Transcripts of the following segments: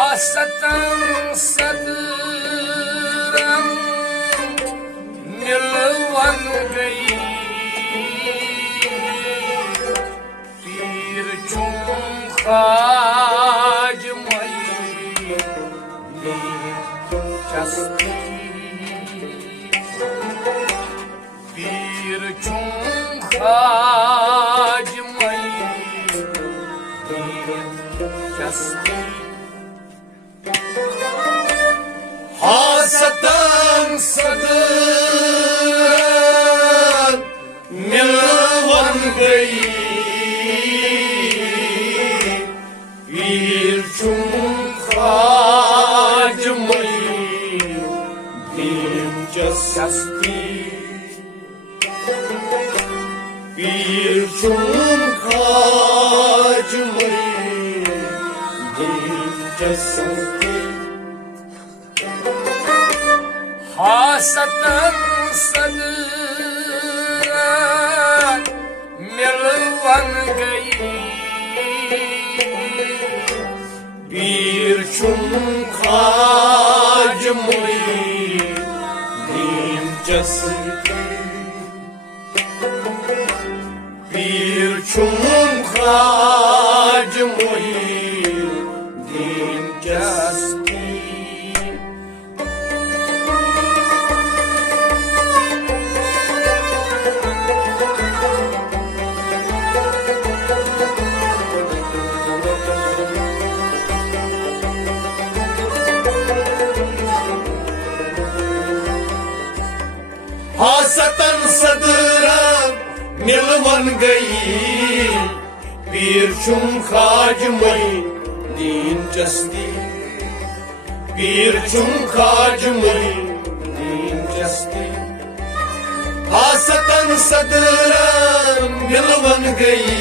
हासतन सदरम मिलवन गई पीर चुम खाज मई चस्ती पीर चुम खाज मई चस्ती हासतन सदर मिलवन गई पीर चुम खाज मई दिलचस्पी पीर चुम खाज मई दिलचस्पी हासतन सदर मिलवन गई पीर चुम खाज मई दिलचस्पी पीर चुम खाज मई दिलचस्पी हासतन सदरा मिलवन गई पीर चुम खाज मई दिलचस्पी पीर चुम खाज मई दिलचस्पी हासतन सदरा मिलवन गई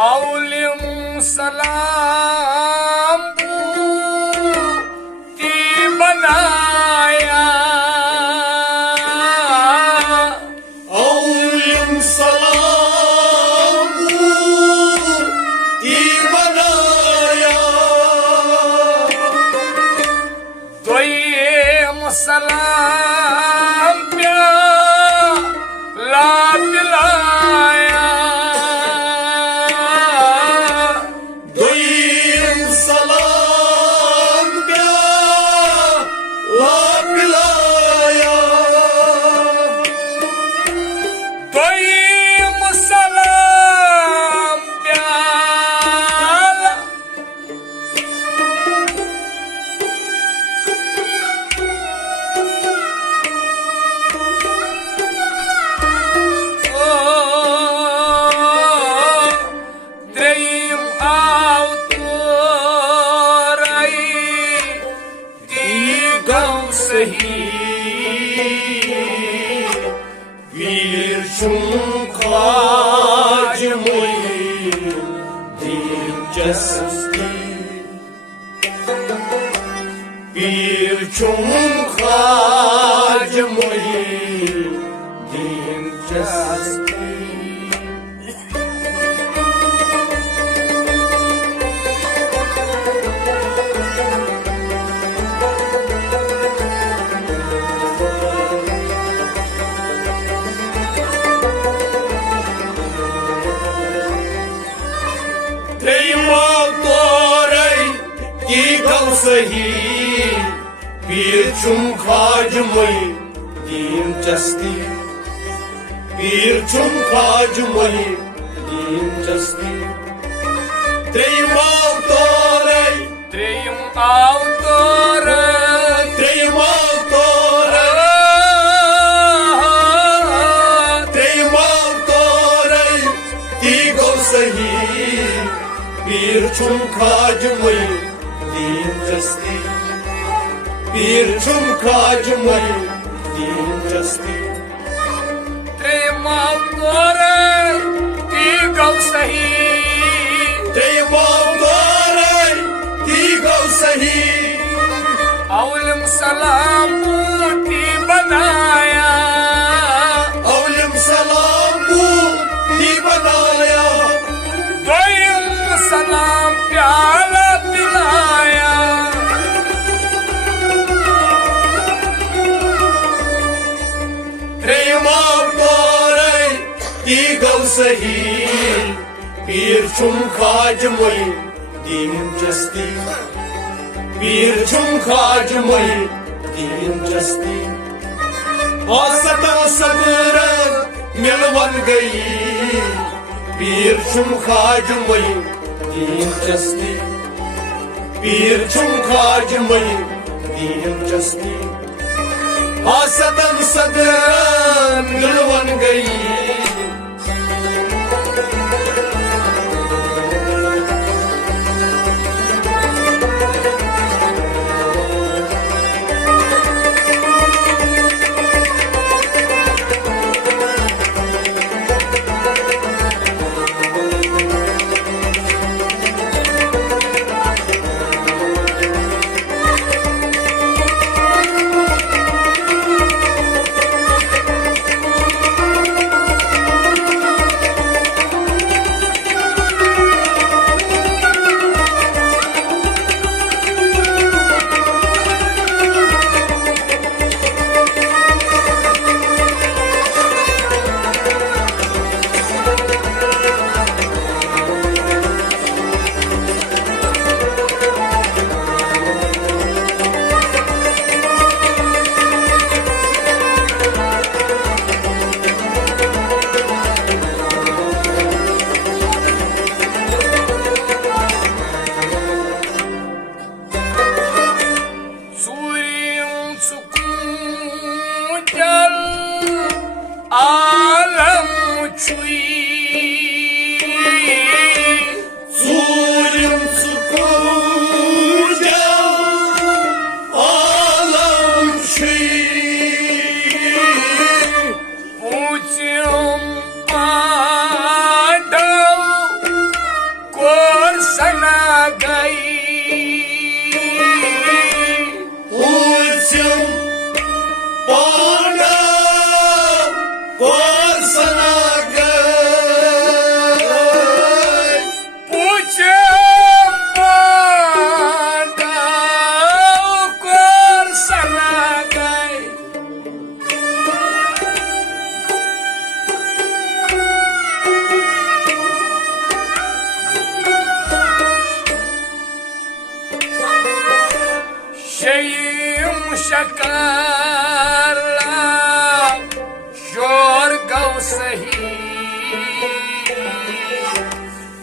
औलिम सलाम की बनाया औलिम सलाम की बनाया तो ये सलाम प्याला पिलाया पीर चुम खाज मई दिलचस्पी पीर चुम खाज मई दिलचस्पी सही पीर चुम खाज मई दीन चस्ती पीर चुम खाज मई दीन चस्ती त्रेयम तोरे त्रेयम तोरे त्रेयम तोरे त्रेयम तोरे ती गो सही पीर चुम खाज मई दीन चस्ती पीर चुम खाज मई दीन चस्ती त्रेयम तोरे ती गो सही त्रेयम तोरे ती गो सही औलम सलाम ती बनाया औलम सलाम ती बनाया दोयम सलाम प्याला पिलाया त्रेयम तोरे ती गो सही पीर चुम खाज मई दीन चस्ती पीर चुम खाज मई दीन चस्ती औसतन सदर मिलवन गई पीर चुम खाज मई दीन चस्ती पीर चुम खाज मई दीन चस्ती औसतन सदर मिलवन गई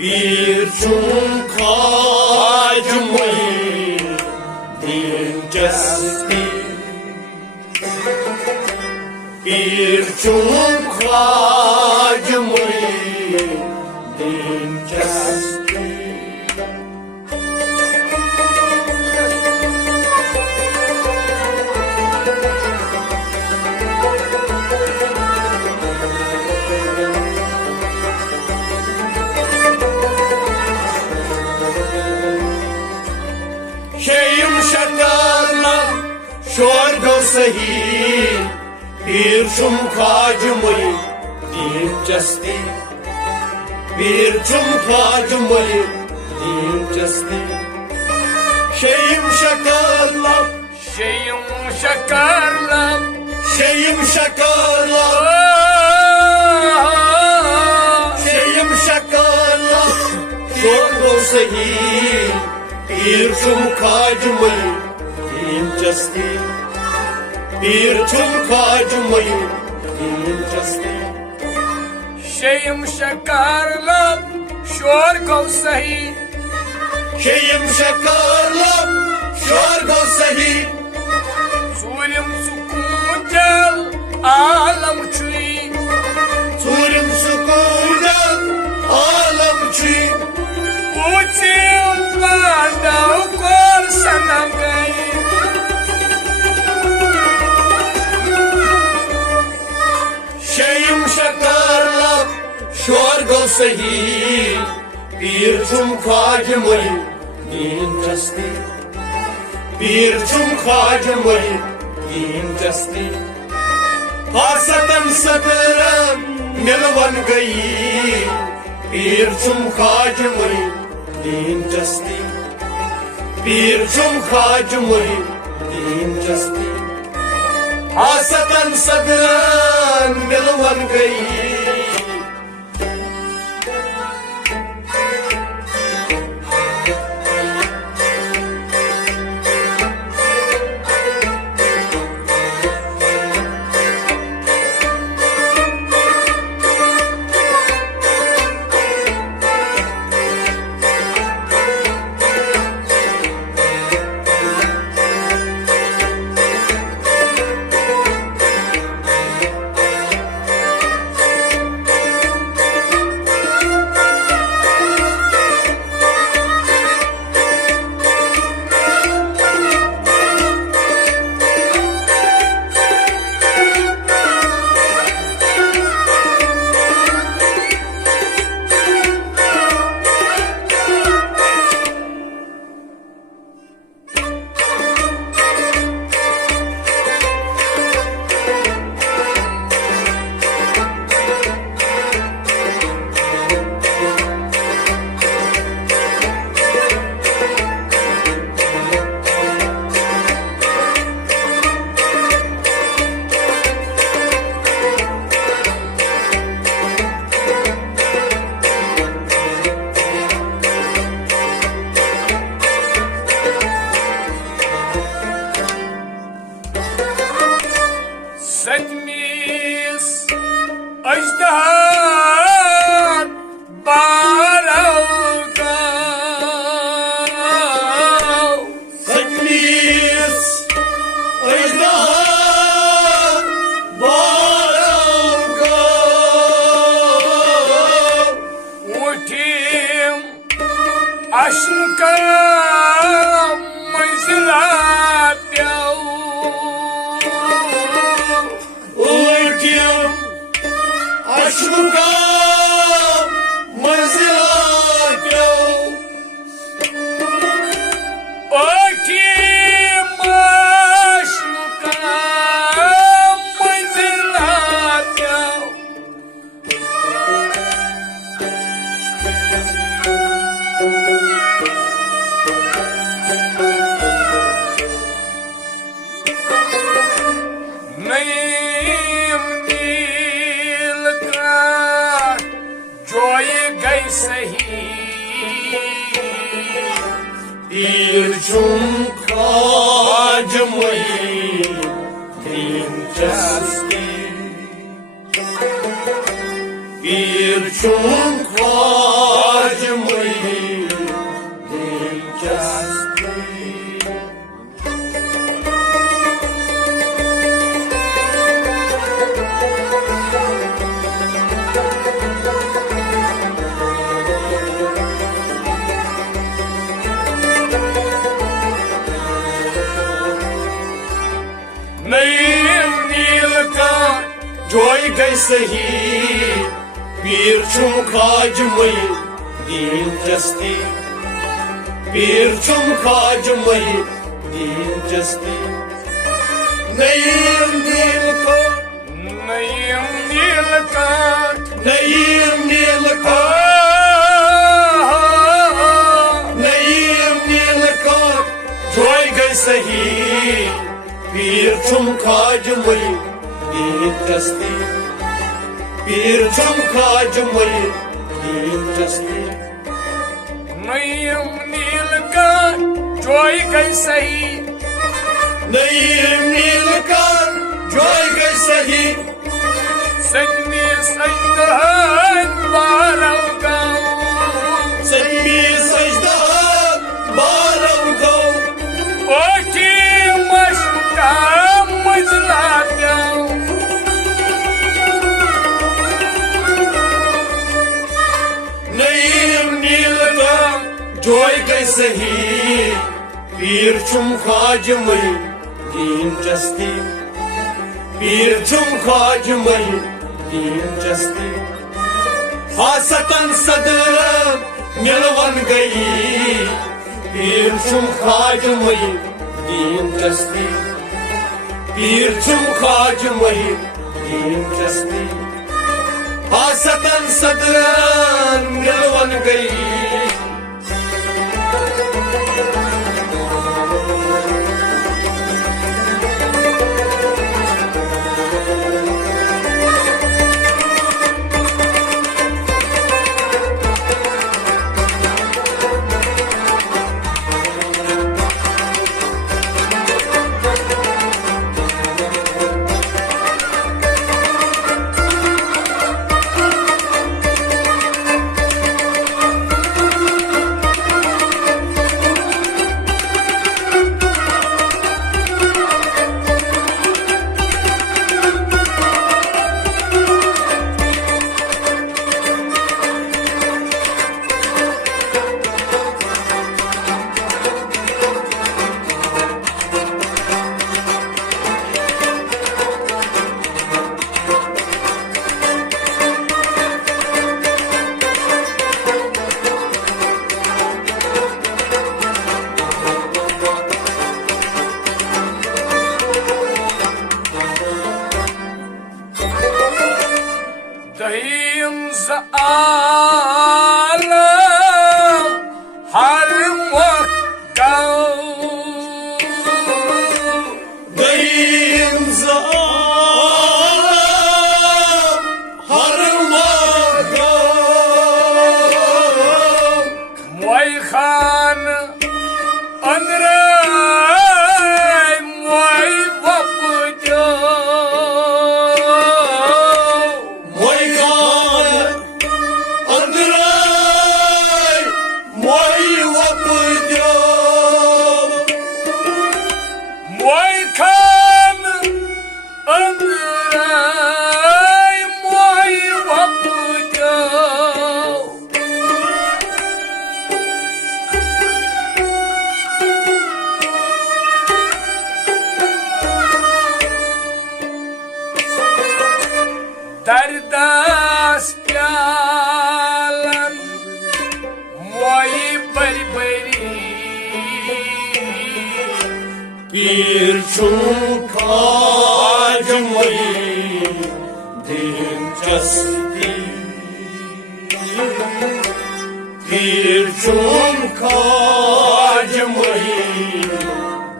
पीर चुम खाज मई दीन चस्ती पीर चुम खाज मई दीन चस्ती शेयम शकारला शोर गो सही पीर चुम खाज मई दीन चस्ती पीर चुम खाज मई दीन चस्ती शेयम शकारला şeyim şekerlem şeyim şakarla şeyim şakarla Şorbo sehir पीर छुम खाज मई दिलचस्पी पीर छुम खाज मई दिलचस्पी शेयम शकारला शोर गो सही शेयम शकारला शोर गो सही सूर्यम सुकून जल आलम छुई सूर्यम सुकून आलम छी पूछिम पांडव कोर सनम गई शेयम शकारला शोर गो सही पीर छुम खाज मई दिलचस्पी पीर छुम खाज मई दिलचस्पी हासतन सदरन मिलवन गई पीर छुम खाज मई दिलचस्पी पीर छुम खाज मई दिलचस्पी हासतन सदरन मिलवन गई सतमीस अजदहार बारौगा सतमीस अजदहार बारौगा उठिम अश्नुका मंजिला प्याऊ अश्रुका मंजिला प्यो उठिम अश्नुका मंजिला प्याऊ नईम नील का जोय गई सही पीर छुम खाज मई दिलचस्पी पीर छुम खाज मई दिलचस्पी नईम नील का जोई गई सही पीर छुम खाज मई दिलचस्पी पीर छुम खाज मई दिलचस्पी नईम नील का नईम नील का नईम नील का नईम नील का जोई गई सही पीर छुम खाज मई दिलचस्पी पीर छुम खाज मई दिलचस्पी नईम नील का जोई गई सही नहीं मिलकर जोई गई सही सजनी सजदहन बारव गाँव सजनी सजदहन बारव गाँव ओठी मस्का मजला प्याऊ नहीं मिलकर जोई गई सही पीर चुम खाज मई दीन जस्ती पीर चुम खाज मई दीन जस्ती हासतन सदर मिलवन गई पीर चुम खाज मई दीन जस्ती पीर चुम खाज मई दीन जस्ती हासतन सदर मिलवन गई दहीम आलम हर मकाऊ दहीम आलम हर मकाऊ मोई खान अंदर मोई बपजो दरदास प्यालन मोई बरी बरी पीर चुम खाज मई दीन जस्ती पीर चुम खाज मई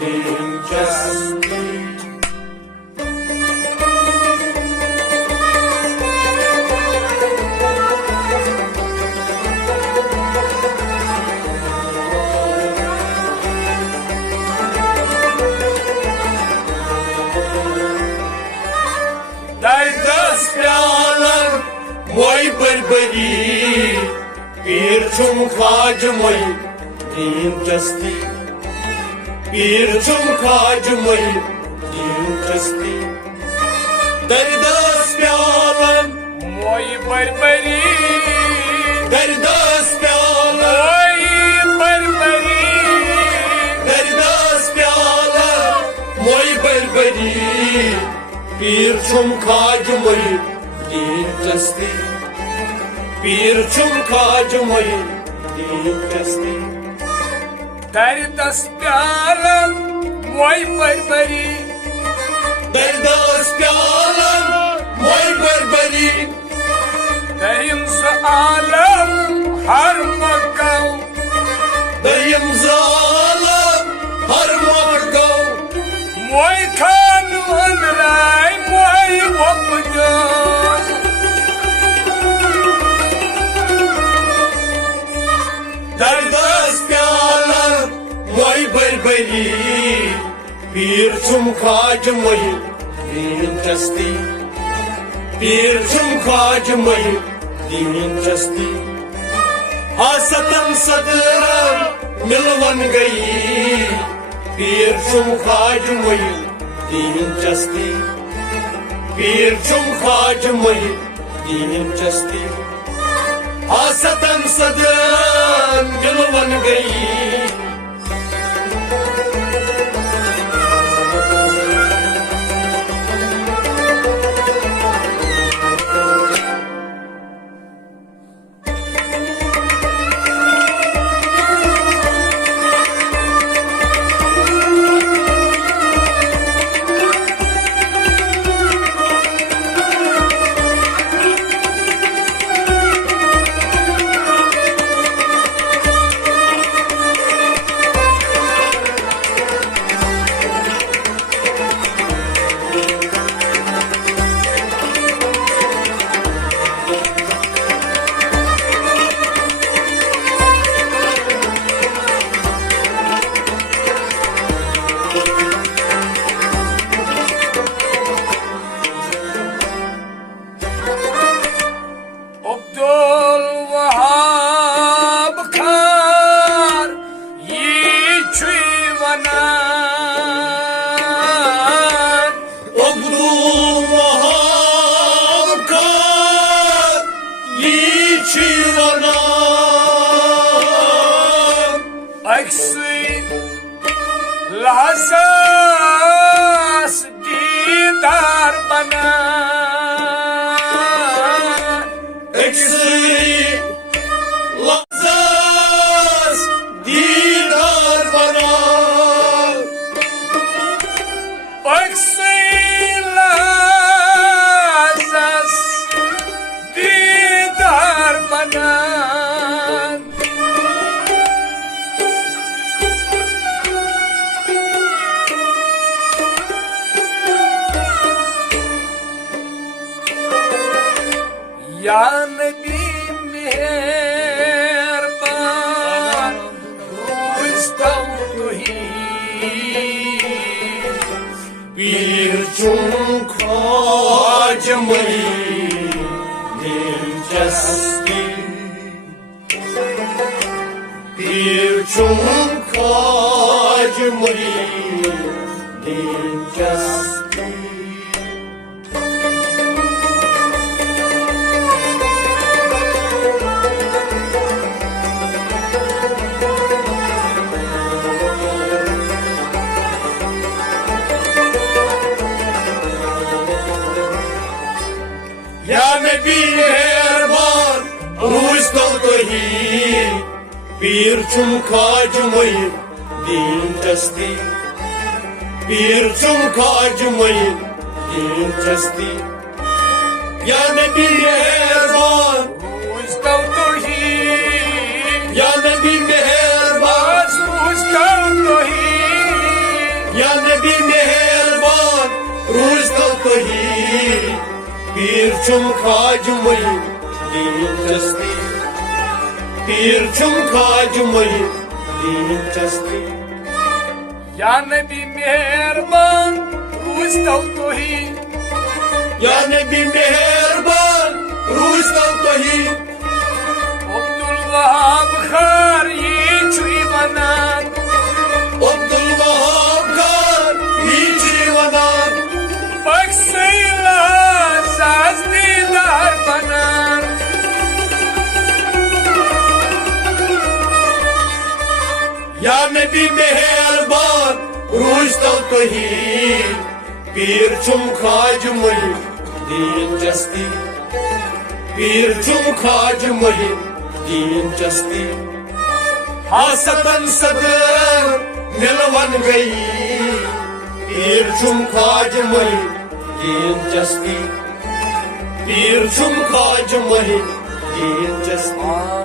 दीन जस्ती दस प्यालन मोई बरबरी पीर चुम खाज मई दीन जस्ती पीर चुम खाज मई दीन जस्ती दस प्यालन मोई बरबरी दस प्यालन मोई बरबरी दस प्यालन मोई बरबरी पीर चुम खाज मई दीन जस्ती पीर चुम खाज मई दीन जस्ती दस प्यालन मोई बरबरी दस प्यालन मोई बरबरी दहीम आलम हर मकाऊ दहीम आलम हर मकाऊ मोई खान अंदराय मोई बपजो दस प्यालन मोई बरी पीर छुम खाज मई दीन चस्ती पीर छुम खाज मई दीन चस्ती हासतन सदर मिलवन गई पीर छुम खाज मई दीन चस्ती पीर छुम खाज मई दीन चस्ती हासतन सदर मिलवन गई लहसास दीदार बना लहसास दीदार बना लहसास दीदार बना या नबी मेहरबान रुस्तम तुही पीर छुम खाज मई दिलचस्पी पीर छुम खाज मई दिलचस्पी या नबी मेहरबान रूज तो ही पीर छुम खाज मई दीन चस्ती पीर छुम खाज मई दीन चस्ती या नबी मेहरबान रुस्तम तुही या नबी मेहरबान रुस्तम तुही या नबी मेहरबान रूज तो ही पीर छुम खाज मई दीन चस्ती पीर छुम खाज मई दीन चस्ती या नबी मेहरबान रुस्तम तुही या नबी मेहरबान रूज तो ही अब्दुल वहाब खार ये छुई बनान अब्दुल वहाब खान ही जीवनान बक्सैला साज दीदार बनान या नबी मेहरबान रूज तो ही पीर छुम खाज मई दीन चस्ती पीर छुम खाज मई दीन चस्ती हासतन सदर मिलवन गई पीर छुम खाज मई दीन चस्ती पीर छुम खाज मई दीन चस्ती